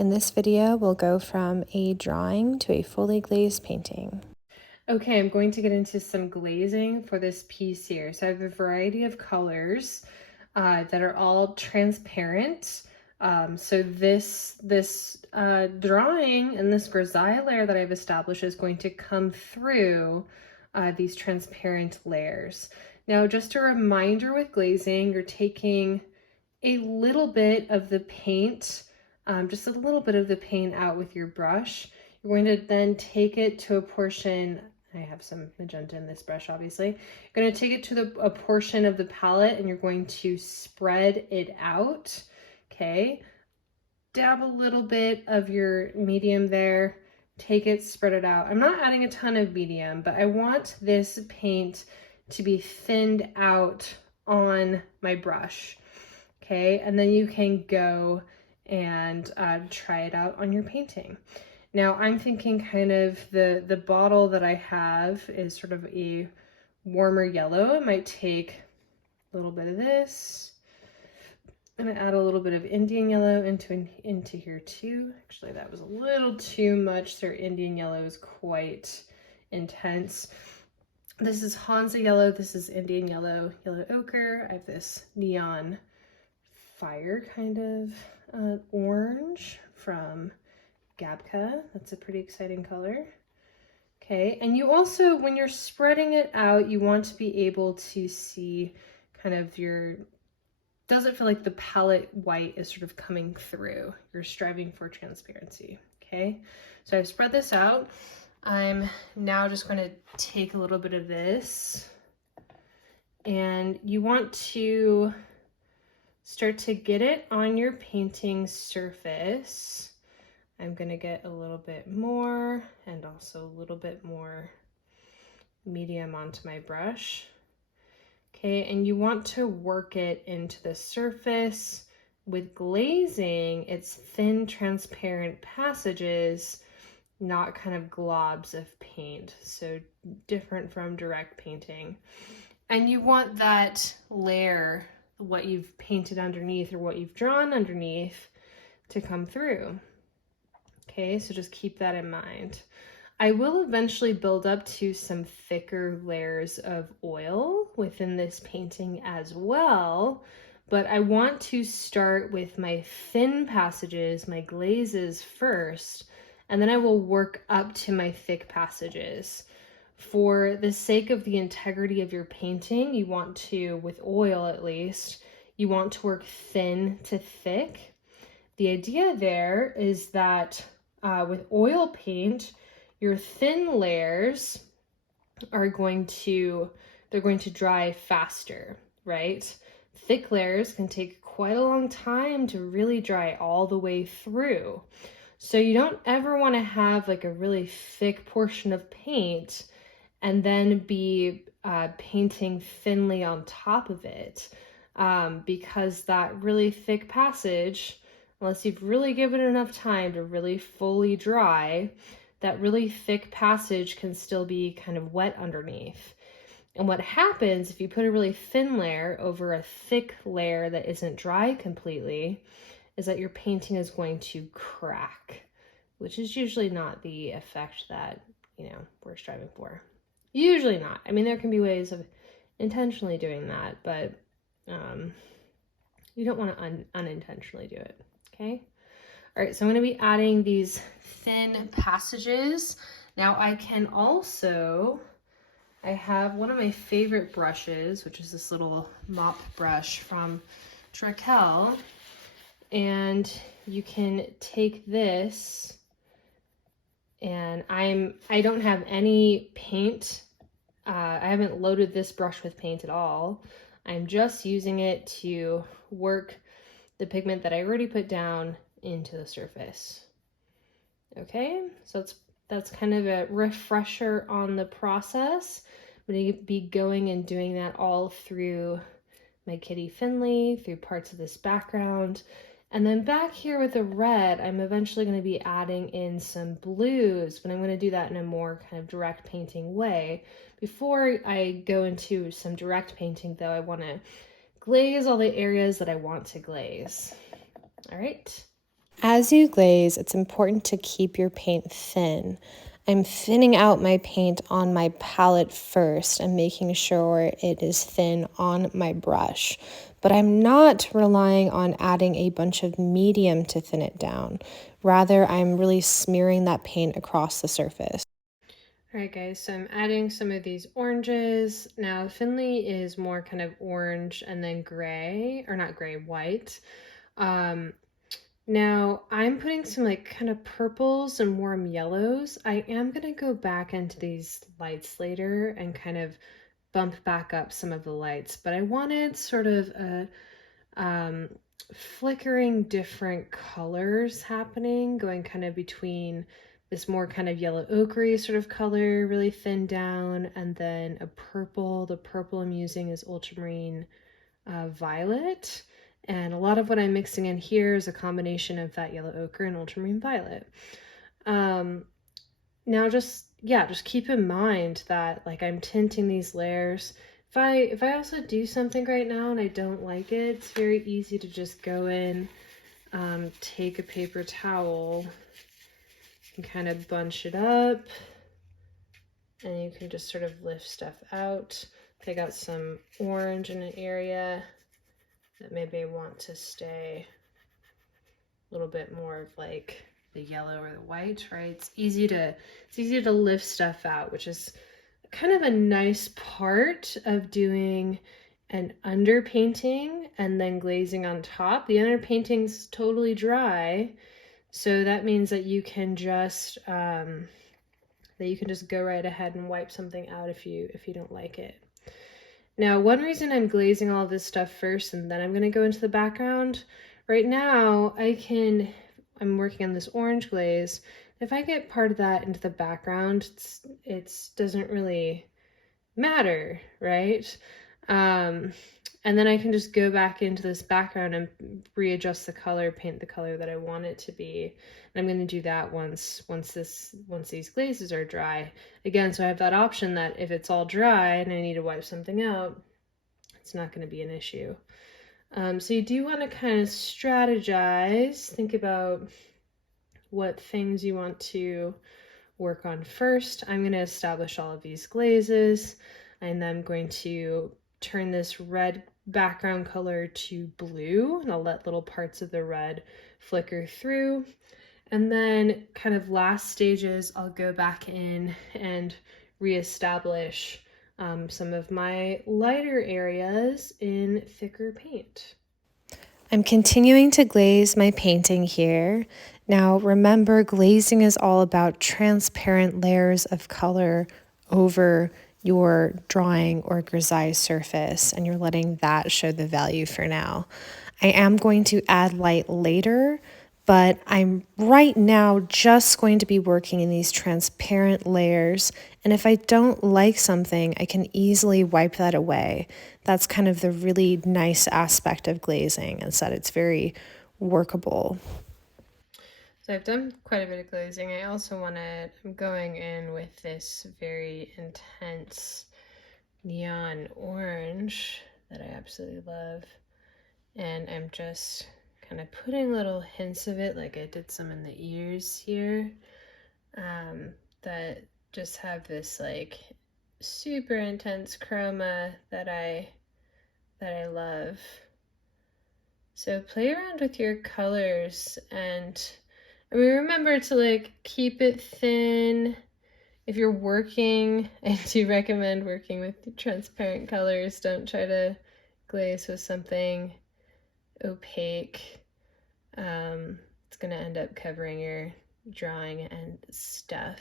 In this video, we'll go from a drawing to a fully glazed painting. Okay, I'm going to get into some glazing for this piece here. So I have a variety of colors that are all transparent. So this drawing and this grisaille layer that I've established is going to come through these transparent layers. Now, just a reminder with glazing, you're taking a little bit of the paint, just a little bit of the paint out with your brush. You're going to then take it to a portion, I have some magenta in this brush obviously. You're going to take it to a portion of the palette and you're going to spread it out, okay? Dab a little bit of your medium there, take it, spread it out. I'm not adding a ton of medium, but I want this paint to be thinned out on my brush. Okay, and then you can go and try it out on your painting. Now I'm thinking kind of the bottle that I have is sort of a warmer yellow. I might take a little bit of this. I'm gonna add a little bit of Indian yellow into here too. Actually, that was a little too much. Their Indian yellow is quite intense. This is Hansa yellow. This is Indian yellow, yellow ochre. I have this neon fire kind of orange from Gabka. That's a pretty exciting color. Okay, and you also, when you're spreading it out, you want to be able to see kind of does it feel like the palette white is sort of coming through? You're striving for transparency, okay? So I've spread this out. I'm now just going to take a little bit of this, and you want to start to get it on your painting surface. I'm gonna get a little bit more and also a little bit more medium onto my brush. Okay, and you want to work it into the surface. With glazing, it's thin, transparent passages, not kind of globs of paint, so different from direct painting. And you want that layer, what you've painted underneath or what you've drawn underneath, to come through. Okay, so just keep that in mind. I will eventually build up to some thicker layers of oil within this painting as well, but I want to start with my thin passages, my glazes first, and then I will work up to my thick passages. For the sake of the integrity of your painting, you want to, with oil at least, you want to work thin to thick. The idea there is that with oil paint, your thin layers are going to dry faster, right? Thick layers can take quite a long time to really dry all the way through. So you don't ever want to have like a really thick portion of paint and then be painting thinly on top of it, because that really thick passage, unless you've really given it enough time to really fully dry, that really thick passage can still be kind of wet underneath. And what happens if you put a really thin layer over a thick layer that isn't dry completely is that your painting is going to crack, which is usually not the effect that, we're striving for. Usually not. I mean, there can be ways of intentionally doing that, but you don't want to unintentionally do it, okay? All right, so I'm going to be adding these thin passages. Now I can also, I have one of my favorite brushes, which is this little mop brush from Trekell, and you can take this, and I don't have any paint. I haven't loaded this brush with paint at all. I'm just using it to work the pigment that I already put down into the surface. Okay, so that's kind of a refresher on the process. I'm going to be going and doing that all through my kitty Findlay, through parts of this background. And then back here with the red, I'm eventually going to be adding in some blues, but I'm going to do that in a more kind of direct painting way. Before I go into some direct painting though, I want to glaze all the areas that I want to glaze. All right. As you glaze, it's important to keep your paint thin. I'm thinning out my paint on my palette first and making sure it is thin on my brush. But I'm not relying on adding a bunch of medium to thin it down. Rather, I'm really smearing that paint across the surface. All right, guys, so I'm adding some of these oranges. Now, Findlay is more kind of orange and then gray, or not gray, white. Now, I'm putting some like kind of purples and warm yellows. I am going to go back into these lights later and kind of bump back up some of the lights, but I wanted sort of a flickering different colors happening, going kind of between this more kind of yellow ochre sort of color, really thin down, and then a purple. The purple I'm using is ultramarine violet. And a lot of what I'm mixing in here is a combination of that yellow ochre and ultramarine violet. Now just keep in mind that like I'm tinting these layers. If I also do something right now and I don't like it, it's very easy to just go in, take a paper towel and kind of bunch it up, and you can just sort of lift stuff out. Pick out some orange in an area that maybe I want to stay a little bit more of like the yellow or the white, right? It's easy to lift stuff out, which is kind of a nice part of doing an underpainting and then glazing on top. The underpainting's totally dry, so that means that you can just go right ahead and wipe something out if you don't like it. Now, one reason I'm glazing all of this stuff first and then I'm going to go into the background, right now I'm working on this orange glaze. If I get part of that into the background, it doesn't really matter, right? And then I can just go back into this background and readjust the color, paint the color that I want it to be. And I'm going to do that once these glazes are dry. Again, so I have that option that if it's all dry and I need to wipe something out, it's not going to be an issue. So you do want to kind of strategize, think about what things you want to work on first. I'm going to establish all of these glazes, and then I'm going to turn this red background color to blue, and I'll let little parts of the red flicker through. And then kind of last stages, I'll go back in and reestablish some of my lighter areas in thicker paint. I'm continuing to glaze my painting here. Now remember, glazing is all about transparent layers of color over your drawing or grisaille surface, and you're letting that show the value for now. I am going to add light later, but I'm right now just going to be working in these transparent layers, and if I don't like something, I can easily wipe that away. That's kind of the really nice aspect of glazing, is that it's very workable. So I've done quite a bit of glazing. I'm going in with this very intense neon orange that I absolutely love. And I'm just kind of putting little hints of it, like I did some in the ears here, that just have this like super intense chroma that I love. So play around with your colors, and I mean, remember to like keep it thin. If you're working, I do recommend working with transparent colors. Don't try to glaze with something opaque. It's gonna end up covering your drawing and stuff.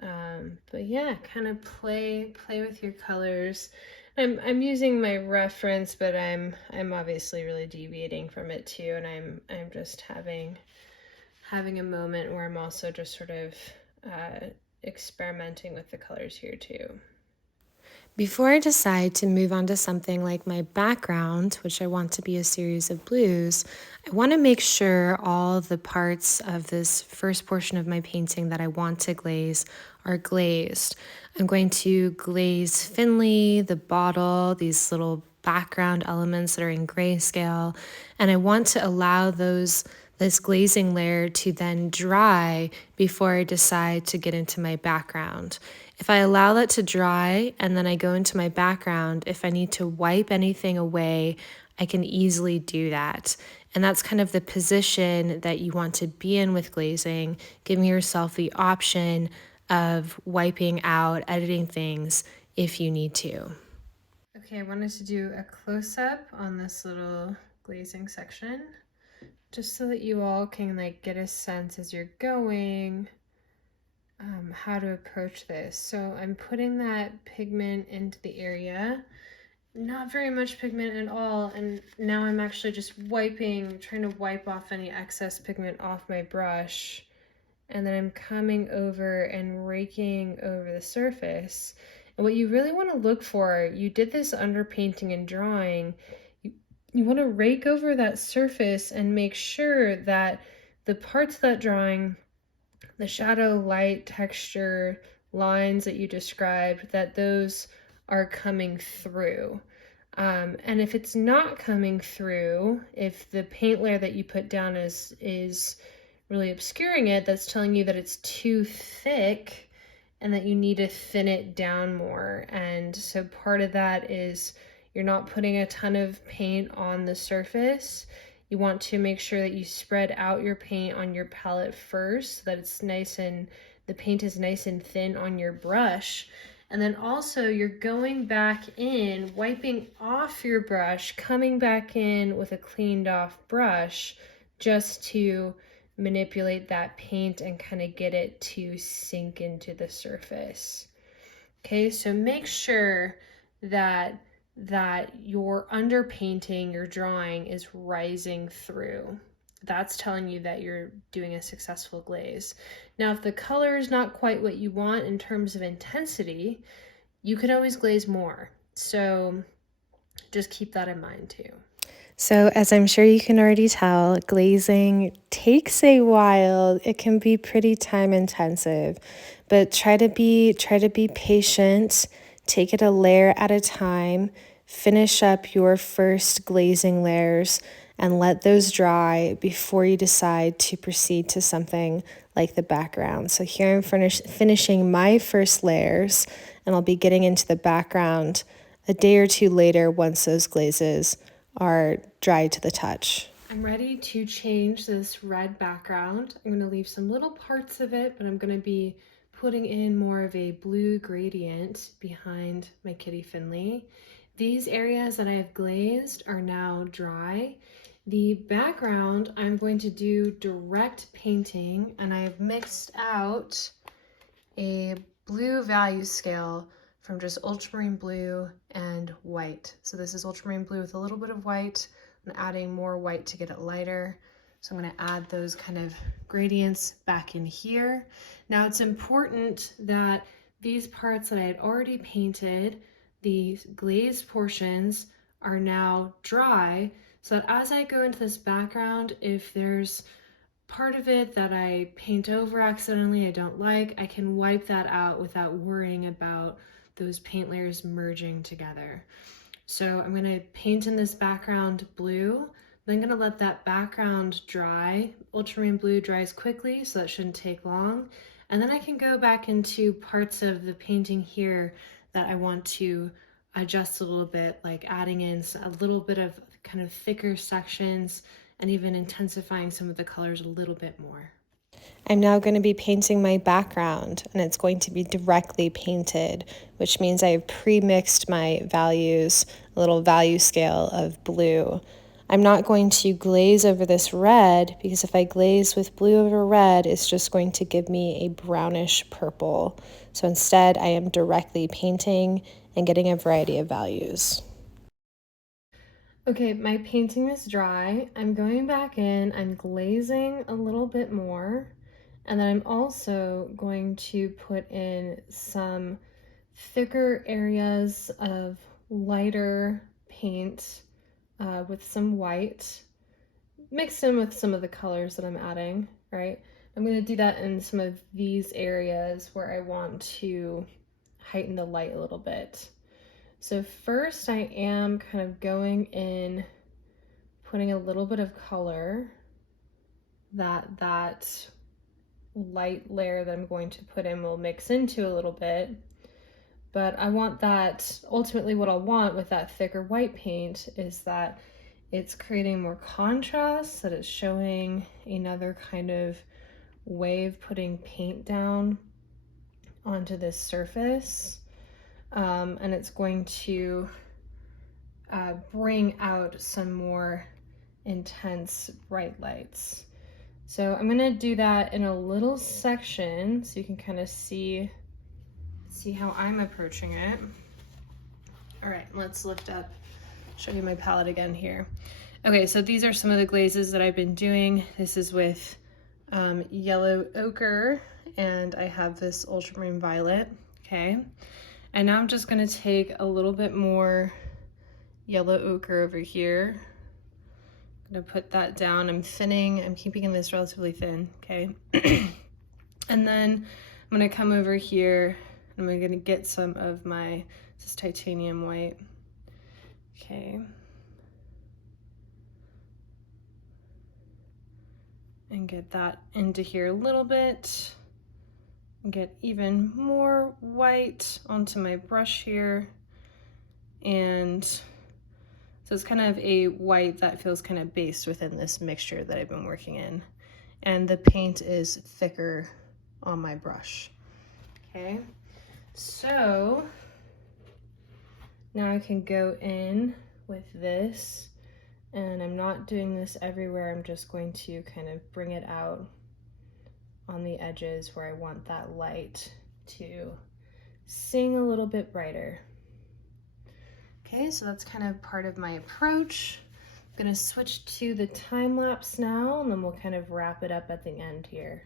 But yeah, kind of play with your colors. I'm using my reference, but I'm obviously really deviating from it too, and I'm just having a moment where I'm also just sort of experimenting with the colors here too. Before I decide to move on to something like my background, which I want to be a series of blues, I want to make sure all the parts of this first portion of my painting that I want to glaze are glazed. I'm going to glaze Findlay, the bottle, these little background elements that are in grayscale, and I want to allow those this glazing layer to then dry before I decide to get into my background. If I allow that to dry and then I go into my background, if I need to wipe anything away, I can easily do that. And that's kind of the position that you want to be in with glazing, giving yourself the option of wiping out, editing things if you need to. Okay, I wanted to do a close-up on this little glazing section, just so that you all can like get a sense as you're going how to approach this. So I'm putting that pigment into the area, not very much pigment at all, and now I'm actually just trying to wipe off any excess pigment off my brush, and then I'm coming over and raking over the surface. And what you really want to look for, you did this under painting and drawing, you want to rake over that surface and make sure that the parts of that drawing, the shadow, light, texture, lines that you described, that those are coming through. And if it's not coming through, if the paint layer that you put down is really obscuring it, that's telling you that it's too thick and that you need to thin it down more. And so part of that is you're not putting a ton of paint on the surface. You want to make sure that you spread out your paint on your palette first so that it's the paint is nice and thin on your brush. And then also you're going back in, wiping off your brush, coming back in with a cleaned off brush just to manipulate that paint and kind of get it to sink into the surface. Okay, so make sure that your underpainting, your drawing is rising through. That's telling you that you're doing a successful glaze. Now, if the color is not quite what you want in terms of intensity, you can always glaze more. So just keep that in mind too. So, as I'm sure you can already tell, glazing takes a while. It can be pretty time intensive, but try to be patient. Take it a layer at a time. Finish up your first glazing layers and let those dry before you decide to proceed to something like the background. So here I'm finishing my first layers, and I'll be getting into the background a day or two later once those glazes are dry to the touch. I'm ready to change this red background. I'm going to leave some little parts of it, but I'm going to be putting in more of a blue gradient behind my kitty Findlay. These areas that I have glazed are now dry. The background, I'm going to do direct painting, and I've mixed out a blue value scale from just ultramarine blue and white. So this is ultramarine blue with a little bit of white. I'm adding more white to get it lighter. So I'm going to add those kind of gradients back in here. Now it's important that these parts that I had already painted, the glazed portions, are now dry, so that as I go into this background, if there's part of it that I paint over accidentally I don't like, I can wipe that out without worrying about those paint layers merging together. So I'm going to paint in this background blue, then going to let that background dry. Ultramarine blue dries quickly, so that shouldn't take long. And then I can go back into parts of the painting here that I want to adjust a little bit, like adding in a little bit of kind of thicker sections and even intensifying some of the colors a little bit more. I'm now going to be painting my background, and it's going to be directly painted, which means I have pre-mixed my values, a little value scale of blue. I'm not going to glaze over this red, because if I glaze with blue over red, it's just going to give me a brownish purple. So instead, I am directly painting and getting a variety of values. Okay, my painting is dry. I'm going back in, I'm glazing a little bit more, and then I'm also going to put in some thicker areas of lighter paint with some white, mixed in with some of the colors that I'm adding, right? I'm going to do that in some of these areas where I want to heighten the light a little bit. So first I am kind of going in, putting a little bit of color that light layer that I'm going to put in will mix into a little bit. But I want that, ultimately what I'll want with that thicker white paint is that it's creating more contrast, that it's showing another kind of way of putting paint down onto this surface. And it's going to bring out some more intense bright lights. So I'm gonna do that in a little section so you can kind of see how I'm approaching it. All right, let's lift up, show you my palette again here. Okay, so these are some of the glazes that I've been doing. This is with yellow ochre, and I have this ultramarine violet, okay? And now I'm just gonna take a little bit more yellow ochre over here. I'm gonna put that down. I'm keeping this relatively thin, okay? And then I'm gonna come over here, and I'm gonna get some of this titanium white, okay? And get that into here a little bit. And get even more white onto my brush here. And so it's kind of a white that feels kind of based within this mixture that I've been working in. And the paint is thicker on my brush. Okay, so now I can go in with this, and I'm not doing this everywhere. I'm just going to kind of bring it out on the edges where I want that light to sing a little bit brighter. Okay, so that's kind of part of my approach. I'm gonna switch to the time lapse now, and then we'll kind of wrap it up at the end here.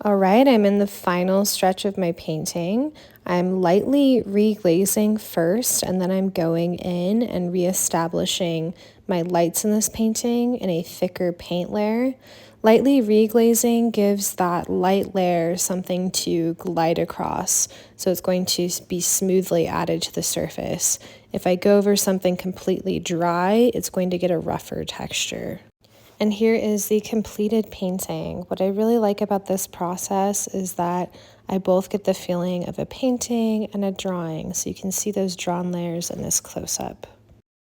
All right, I'm in the final stretch of my painting. I'm lightly reglazing first, and then I'm going in and reestablishing my lights in this painting in a thicker paint layer. Lightly reglazing gives that light layer something to glide across, so it's going to be smoothly added to the surface. If I go over something completely dry, it's going to get a rougher texture. And here is the completed painting. What I really like about this process is that I both get the feeling of a painting and a drawing, so you can see those drawn layers in this close-up.